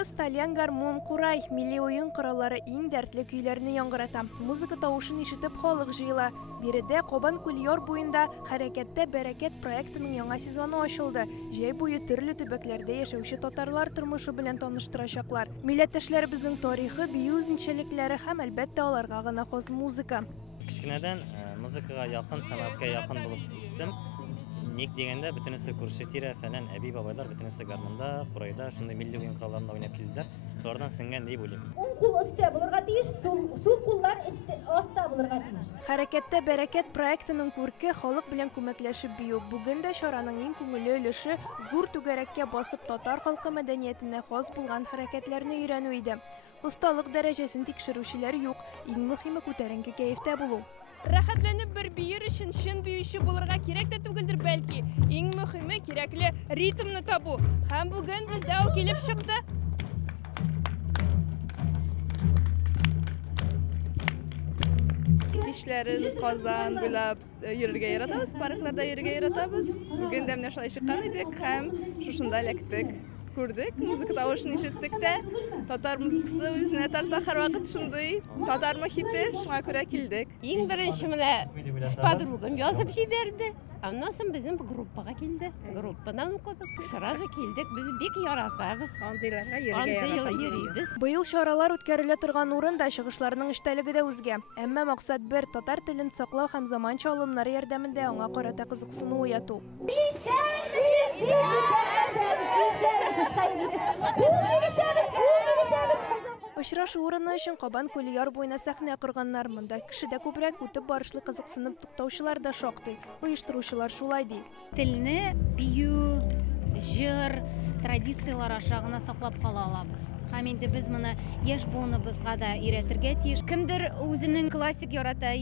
Кыз Тальян гармон курай, милли ойын кораллары иң дәртле көйләрне яңгырата. Музыка тавышын ишетеп халык җыела. Биредә Кобан Кульяр буенда хәрәкәттә бәрәкәт проектының яңа сезоны ачылды. Җәй буе төрле төбәкләрдә яшәүче татарлар тормышы белән таныштырачаклар. Милләттәшләребезнең тарихы, бию үзенчәлекләре һәм әлбәттә аларга гына хас музыка. Кичкенәдән музыкага якын, санатка якын булып үстем. Ник дигәндә, бөтенесе күрше тирә фәлән әби бабайлар бөтенесе гармонда, курайда, шундый милли уен коралларында уйнап килделәр. Шулардан сеңгән дип уйлыйм. Уң кул өстә булырга тиеш, сул куллар аста булырга тиеш. Хәрәкәттә бәрәкәт проектының күрке халык белән күмәкләшеп бию. Бүген дә чараның иң күңелле өлеше зур түгәрәккә басып татар халкы мәдәниятенә хас булган хәрәкәтләрне өйрәнү иде. Усталык дәрәҗәсен тикшерүчеләр юк, иң мөһиме күтәренке кәефтә булу. Рәхәтләнеп бер биер өчен шын биюче булырга кирәк тә түгелдер бәлки. Иң мөһиме кирәкле ритмны табу. Һәм бүген бездә ул килеп чыкты. Кичләрен Казан буйлап йөрергә яратабыз, паркларда йөрергә яратабыз. Бүген дә менә шулай чыккан идек һәм шушында эләктек. Күрдек, музыка тавышын ишеттек тә. Татар музыкасы үзенә тарта һәрвакыт шундый. Татар мохите, шуңа күрә килдек. Иң беренче менә подругам язып җибәрде. Аннан соң безнең группага килде. Группадан укыдык. Сразу килдек. Без бик яратабыз. Андыйларга йөрибез. Быел чаралар үткәрелә торган урында чыгышларның эштәлеге дә үзгә. Әмма максат бер татар телен саклау һәм заманча алымнары ярдәмендә аңа карата кызыксыну уяту. Очрашу урыны өчен Кобан Кульяр буена сәхнә корганнар. Монда кешедә күбрәк үтеп барышлы кызыксынып туктаучылар да шактый. Оештыручылар шулай ди. Телне бию, җыр, традициялар аша гына саклап кала алабыз. Һәм инде без моны яшь буыныбызга да өйрәтергә тиеш. Кемдер үзенең классик ярата,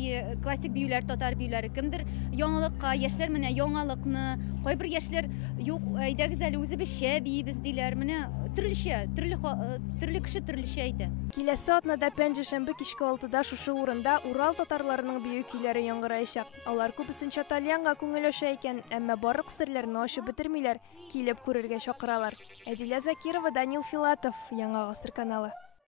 классик биюләр, татар биюләре, кемдер яңалыкка, яшьләр менә яңалыкны, кайбер яшьләр юк, әйдәгез әле үзебезчә биебез диләр. Менә төрле кеше төрлечә әйтә. Киләсе атнада пәнҗешәмбе кичке 6-да шушы урында Урал татарларының бию көйләре яңгыраячак. Алар күбесенчә Тальянга күңел аша икән, әмма барлык серләрне ачып бетермиләр, килеп күрергә чакыралар. Әдилә Закирова, Данил Филатов, Яңа Гасыр каналы.